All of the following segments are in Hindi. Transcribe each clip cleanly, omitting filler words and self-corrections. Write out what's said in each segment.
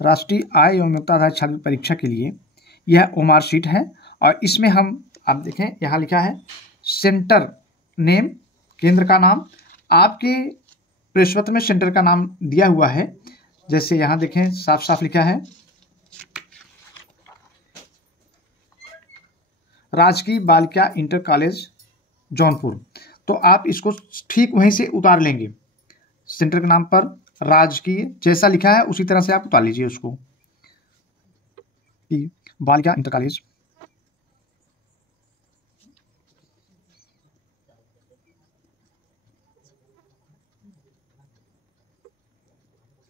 राष्ट्रीय आय एवं योग्यता आधारित छात्रवृत्ति परीक्षा के लिए यह ओमार शीट है। और इसमें हम आप देखें यहाँ लिखा है सेंटर नेम, केंद्र का नाम। आपके प्रवेश पत्र में सेंटर का नाम दिया हुआ है, जैसे यहाँ देखें साफ साफ लिखा है राजकीय बालिका इंटर कॉलेज जौनपुर। तो आप इसको ठीक वहीं से उतार लेंगे, सेंटर के नाम पर राजकीय जैसा लिखा है उसी तरह से आप उतार लीजिए उसको, बालिका इंटर कॉलेज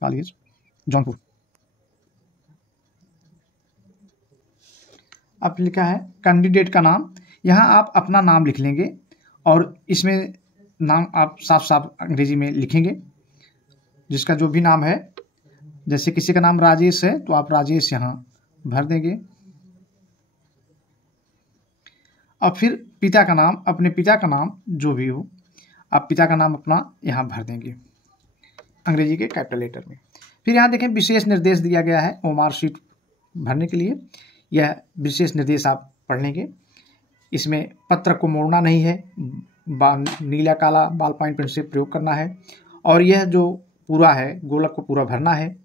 कॉलेज जौनपुर। अब लिखा है कैंडिडेट का नाम, यहाँ आप अपना नाम लिख लेंगे और इसमें नाम आप साफ साफ अंग्रेजी में लिखेंगे, जिसका जो भी नाम है। जैसे किसी का नाम राजेश है तो आप राजेश यहाँ भर देंगे। और फिर पिता का नाम, अपने पिता का नाम जो भी हो आप पिता का नाम अपना यहाँ भर देंगे अंग्रेजी के कैपिटल लेटर में। फिर यहाँ देखें विशेष निर्देश दिया गया है ओमार शीट भरने के लिए। यह विशेष निर्देश आप पढ़ लेंगे। इसमें पत्र को मोड़ना नहीं है, नीला काला बॉल पॉइंट पेन से प्रयोग करना है और यह जो पूरा है गोलक को पूरा भरना है।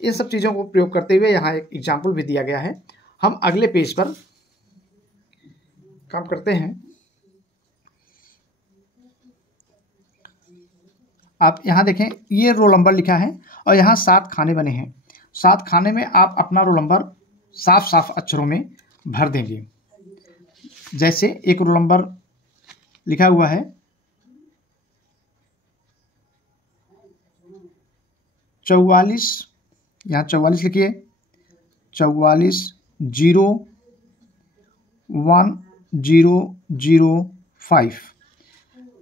इन सब चीज़ों को प्रयोग करते हुए यहाँ एक एग्जाम्पल भी दिया गया है। हम अगले पेज पर काम करते हैं। आप यहाँ देखें ये रोल नंबर लिखा है और यहाँ 7 खाने बने हैं। 7 खाने में आप अपना रोल नंबर साफ साफ अक्षरों में भर देंगे। जैसे एक रोल नंबर लिखा हुआ है 44, यहाँ 44 लिखिए, 440105।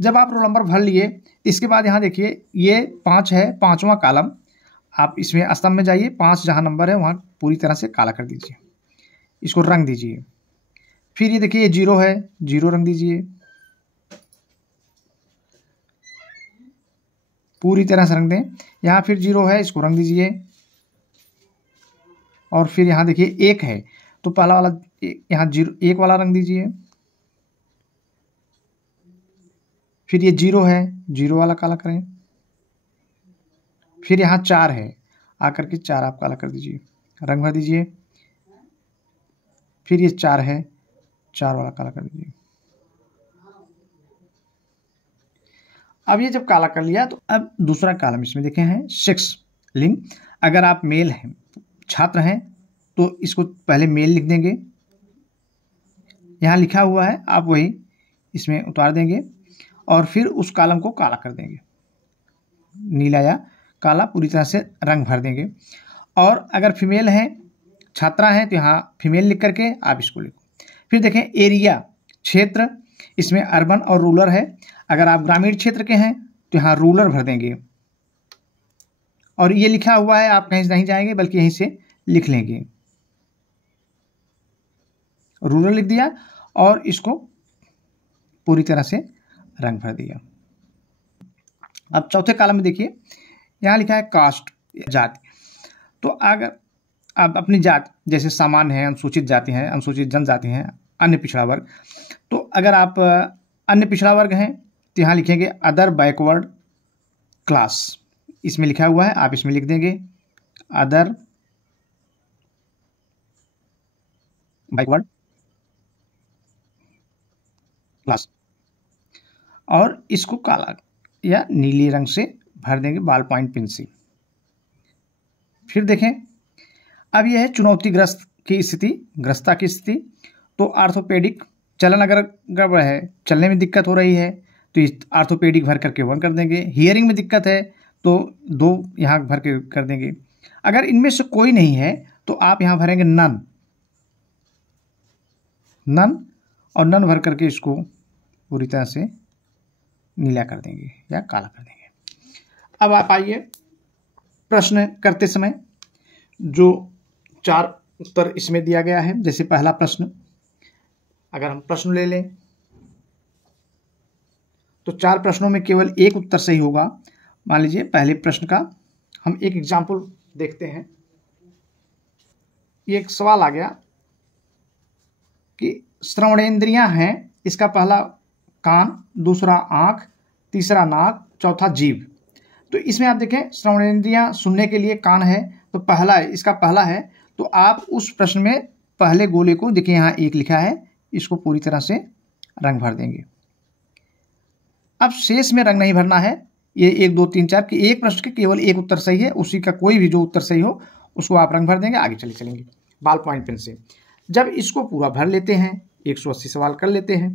जब आप रोल नंबर भर लिए इसके बाद यहाँ देखिए ये 5 है, 5वां कॉलम। आप इसमें स्तंभ में जाइए, 5 जहाँ नंबर है वहाँ पूरी तरह से काला कर दीजिए, इसको रंग दीजिए। फिर ये देखिए ये 0 है, 0 रंग दीजिए, पूरी तरह से रंग दें। यहाँ फिर 0 है, इसको रंग दीजिए। और फिर यहाँ देखिए 1 है तो पहला वाला यहाँ 1 वाला रंग दीजिए। फिर ये 0 है, 0 वाला काला करें। फिर यहाँ 4 है, आकर के 4 आप काला कर दीजिए, रंग भर दीजिए। फिर ये 4 है, 4 वाला काला कर दीजिए। अब ये जब काला कर लिया तो अब दूसरा कॉलम इसमें देखे हैं 6 लिंग। अगर आप मेल हैं, छात्र हैं, तो इसको पहले मेल लिख देंगे। यहाँ लिखा हुआ है आप वही इसमें उतार देंगे और फिर उस कॉलम को काला कर देंगे, नीला या काला पूरी तरह से रंग भर देंगे। और अगर फीमेल हैं, छात्रा हैं, तो यहाँ फीमेल लिख करके आप इसको लिखो। फिर देखें एरिया, क्षेत्र, इसमें अर्बन और रूरल है। अगर आप ग्रामीण क्षेत्र के हैं तो यहाँ रूरल भर देंगे। और ये लिखा हुआ है, आप कहीं से नहीं जाएंगे बल्कि यहीं से लिख लेंगे, रूरल लिख दिया और इसको पूरी तरह से रंग भर दिया। अब चौथे कॉलम में देखिए यहाँ लिखा है कास्ट, जाति। तो अगर आप अपनी जाति, जैसे सामान्य है, अनुसूचित जाति हैं, अनुसूचित जनजाति हैं, अन्य पिछड़ा वर्ग, तो अगर आप अन्य पिछड़ा वर्ग हैं तो यहाँ लिखेंगे अदर बैकवर्ड क्लास। इसमें लिखा हुआ है, आप इसमें लिख देंगे अदर बैकवर्ड क्लास और इसको काला या नीले रंग से भर देंगे बॉल पॉइंट पेन से। फिर देखें अब यह है चुनौतीग्रस्त की स्थिति, ग्रस्ता की स्थिति। तो आर्थोपेडिक, चलन अगर गड़बड़ है, चलने में दिक्कत हो रही है तो इस आर्थोपेडिक भर करके 1 कर देंगे। हियरिंग में दिक्कत है तो 2 यहाँ भर के कर देंगे। अगर इनमें से कोई नहीं है तो आप यहाँ भरेंगे नन, नन और नन भर करके इसको पूरी तरह से नीला कर देंगे या काला कर देंगे। अब आप आइए प्रश्न करते समय जो 4 उत्तर इसमें दिया गया है। जैसे पहला प्रश्न, अगर हम प्रश्न ले लें तो 4 प्रश्नों में केवल 1 उत्तर सही होगा। मान लीजिए पहले प्रश्न का हम एक एग्जाम्पल देखते हैं। ये एक सवाल आ गया कि श्रवणेंद्रियां हैं, इसका पहला कान, दूसरा आंख, तीसरा नाक, चौथा जीभ। तो इसमें आप देखें श्रवणेंद्रियां सुनने के लिए कान है, तो पहला है, इसका पहला है। तो आप उस प्रश्न में पहले गोले को देखिए, यहाँ 1 लिखा है, इसको पूरी तरह से रंग भर देंगे। अब शेष में रंग नहीं भरना है। ये 1 2 3 4 कि एक प्रश्न के केवल एक उत्तर सही है, उसी का कोई भी जो उत्तर सही हो उसको आप रंग भर देंगे। आगे चलेंगे बॉल पॉइंट पेन से। जब इसको पूरा भर लेते हैं, 180 सवाल कर लेते हैं,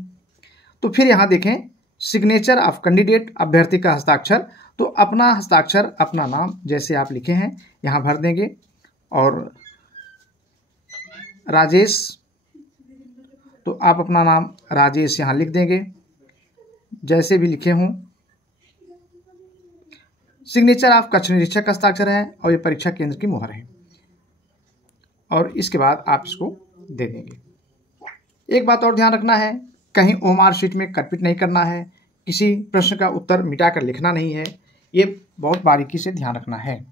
तो फिर यहाँ देखें सिग्नेचर ऑफ कैंडिडेट, अभ्यर्थी का हस्ताक्षर। तो अपना हस्ताक्षर, अपना नाम जैसे आप लिखे हैं यहाँ भर देंगे, और राजेश, तो आप अपना नाम राजेश यहाँ लिख देंगे जैसे भी लिखे हों। सिग्नेचर ऑफ कक्ष निरीक्षक का हस्ताक्षर है, और ये परीक्षा केंद्र की मुहर है, और इसके बाद आप इसको दे देंगे। एक बात और ध्यान रखना है, कहीं ओमार शीट में कटपिट नहीं करना है, किसी प्रश्न का उत्तर मिटाकर लिखना नहीं है, ये बहुत बारीकी से ध्यान रखना है।